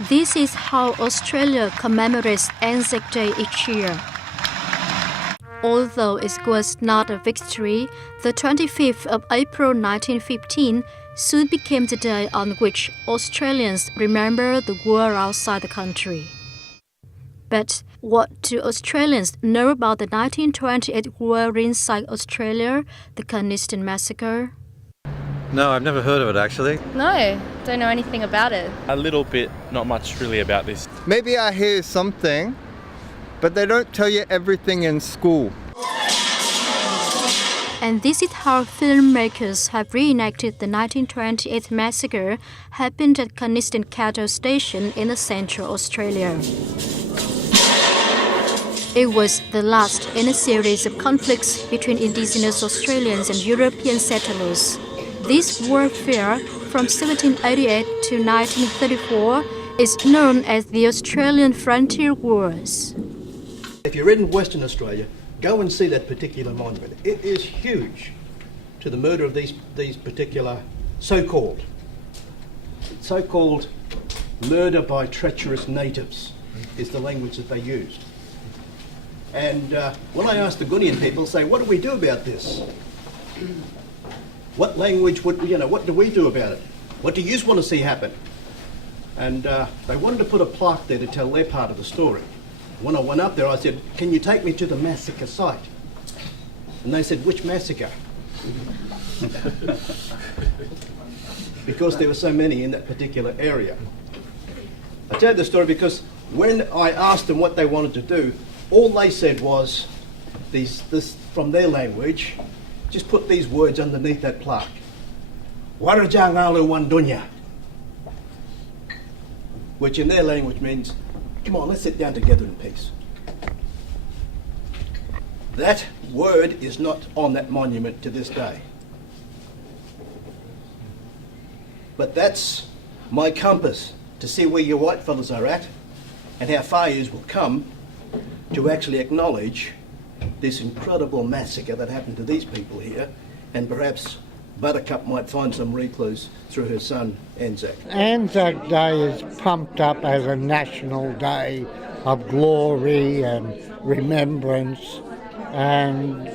This is how Australia commemorates Anzac Day each year. Although it was not a victory, the 25th of April 1915 soon became the day on which Australians remember the war outside the country. But what do Australians know about the 1928 war inside Australia, the Caniston massacre? No, I've never heard of it actually. No, don't know anything about it. A little bit, not much really about this. Maybe I hear something, but they don't tell you everything in school. And this is how filmmakers have reenacted the 1928 massacre happened at Caniston Cattle Station in Central Australia. It was the last in a series of conflicts between Indigenous Australians and European settlers. This warfare from 1788 to 1934 is known as the Australian Frontier Wars. If you're in Western Australia, go and see that particular monument. It is huge to the murder of these particular so-called murder by treacherous natives is the language that they used. And when I asked the Gunian people, say, what do we do about this? What language what do we do about it? What do you want to see happen? And they wanted to put a plaque there to tell their part of the story. When I went up there, I said, can you take me to the massacre site? And they said, which massacre? Because there were so many in that particular area. I tell you the story because when I asked them what they wanted to do, all they said was, this from their language, just put these words underneath that plaque. Warajangalu Wandunya, which in their language means, come on, let's sit down together in peace. That word is not on that monument to this day. But that's my compass to see where you white fellas are at and how far you will come to actually acknowledge this incredible massacre that happened to these people here, and perhaps Buttercup might find some recluse through her son Anzac. Anzac Day is pumped up as a national day of glory and remembrance, and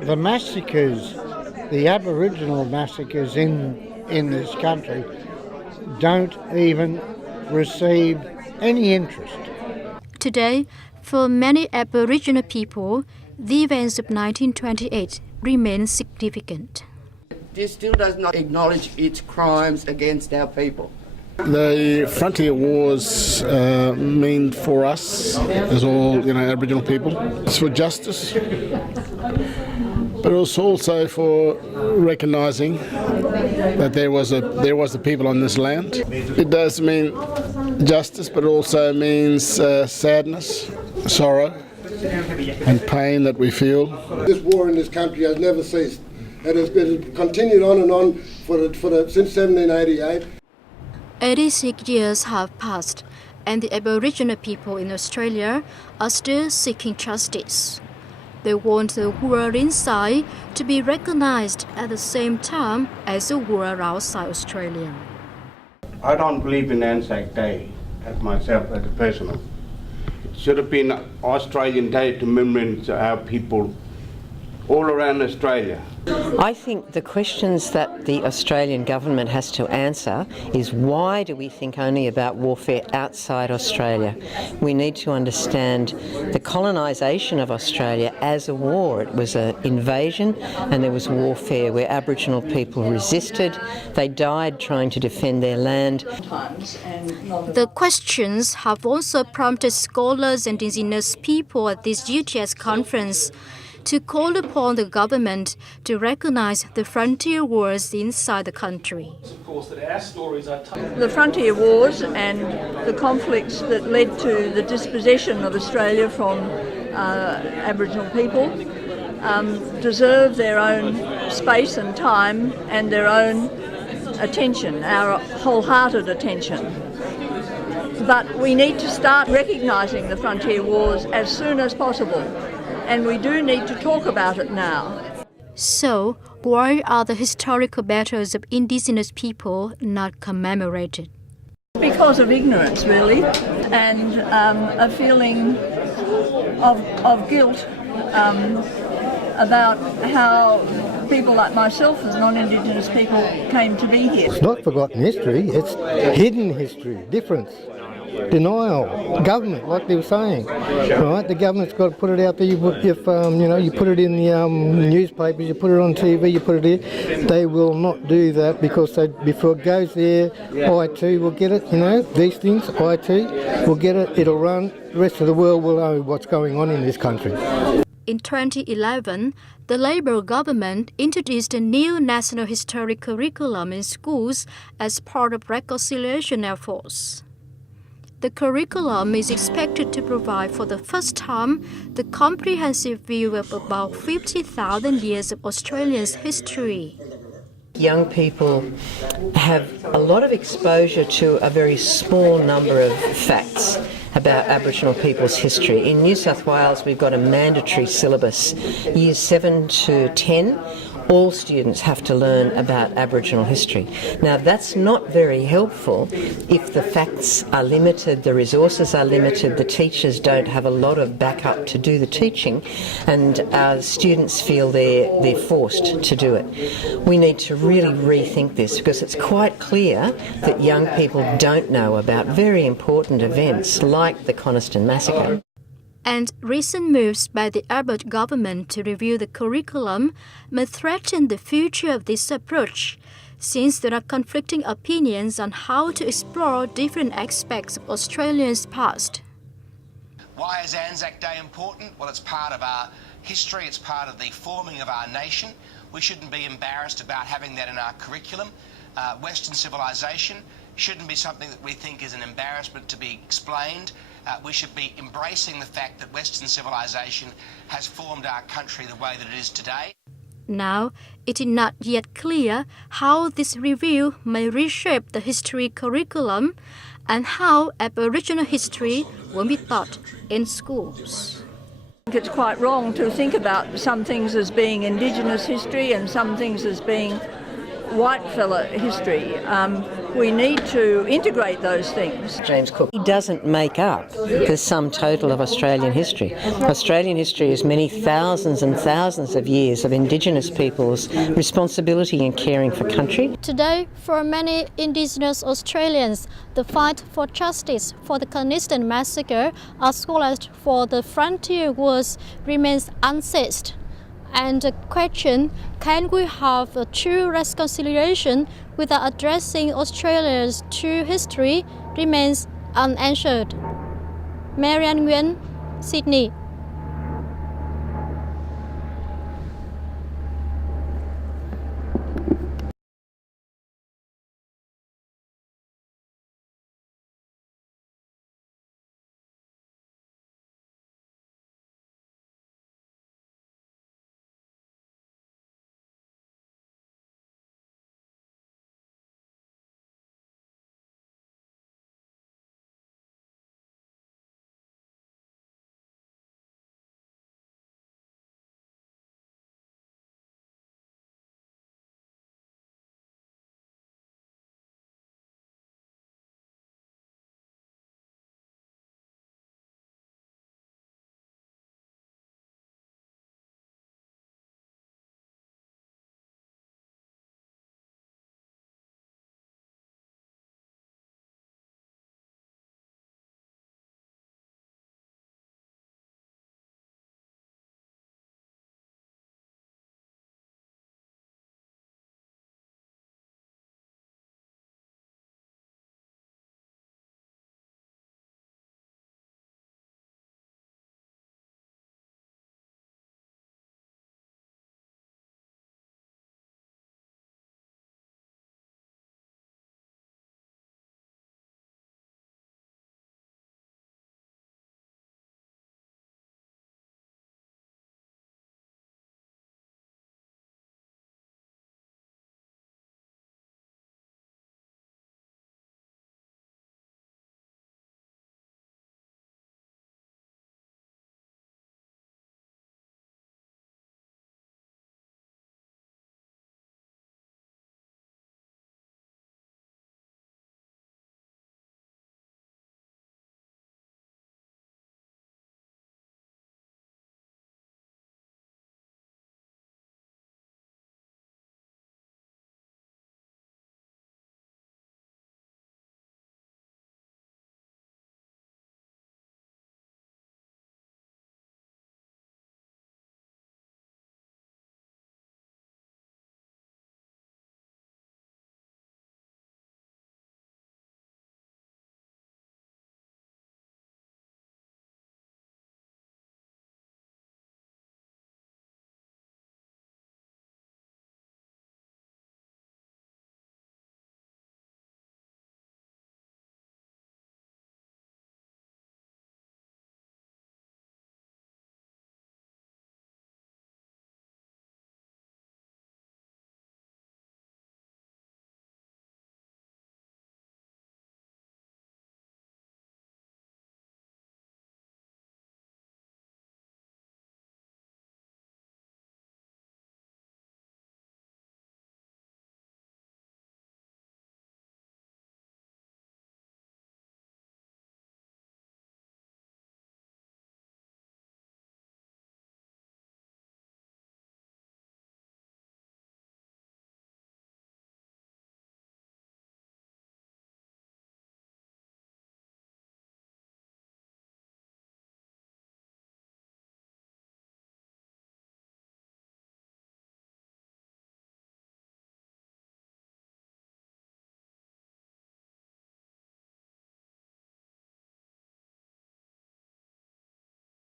the massacres, the Aboriginal massacres in this country don't even receive any interest. Today, for many Aboriginal people, the events of 1928 remain significant. This still does not acknowledge its crimes against our people. The Frontier Wars mean for us, as all Aboriginal people, it's for justice, but it's also for recognising that there was a people on this land. It does mean justice, but it also means sadness, sorrow, and pain that we feel. This war in this country has never ceased. It has been continued on and on since 1788. 86 years have passed, and the Aboriginal people in Australia are still seeking justice. They want the war inside to be recognised at the same time as the war outside Australia. I don't believe in Anzac Day as myself, as a personal. It should have been Australian Day to remembrance our people all around Australia. I think the questions that the Australian government has to answer is, why do we think only about warfare outside Australia? We need to understand the colonisation of Australia as a war. It was an invasion and there was warfare where Aboriginal people resisted. They died trying to defend their land. The questions have also prompted scholars and Indigenous people at this UTS conference to call upon the government to recognise the frontier wars inside the country. The frontier wars and the conflicts that led to the dispossession of Australia from Aboriginal people deserve their own space and time and their own attention, our wholehearted attention. But we need to start recognising the frontier wars as soon as possible. And we do need to talk about it now. So, why are the historical battles of Indigenous people not commemorated? Because of ignorance, really, and a feeling of guilt about how people like myself as non-Indigenous people came to be here. It's not forgotten history, it's hidden history, difference, denial, government, like they were saying. Right, the government's got to put it out there. You put it in the newspapers, you put it on TV, you put it in. They will not do that because before it goes there, IT will get it. These things, IT will get it. It'll run. The rest of the world will know what's going on in this country. In 2011, the Labour government introduced a new national history curriculum in schools as part of reconciliation efforts. The curriculum is expected to provide for the first time the comprehensive view of about 50,000 years of Australia's history. Young people have a lot of exposure to a very small number of facts about Aboriginal people's history. In New South Wales, we've got a mandatory syllabus. Years 7 to 10, all students have to learn about Aboriginal history. Now, that's not very helpful if the facts are limited, the resources are limited, the teachers don't have a lot of backup to do the teaching, and students feel they're forced to do it. We need to really rethink this because it's quite clear that young people don't know about very important events like the Coniston Massacre. And recent moves by the Abbott government to review the curriculum may threaten the future of this approach, since there are conflicting opinions on how to explore different aspects of Australia's past. Why is Anzac Day important? Well, it's part of our history, it's part of the forming of our nation. We shouldn't be embarrassed about having that in our curriculum. Western civilization shouldn't be something that we think is an embarrassment to be explained. We should be embracing the fact that Western civilization has formed our country the way that it is today. Now, it is not yet clear how this review may reshape the history curriculum and how Aboriginal history will be taught in schools. It's quite wrong to think about some things as being Indigenous history and some things as being white fella history. We need to integrate those things. James Cook. He doesn't make up the sum total of Australian history. Australian history is many thousands and thousands of years of Indigenous people's responsibility in caring for country. Today, for many Indigenous Australians, the fight for justice for the Coniston Massacre as well as for the frontier wars remains unceased. And the question, can we have a true reconciliation without addressing Australia's true history, remains unanswered. ThiNgocHaNguyen, Sydney.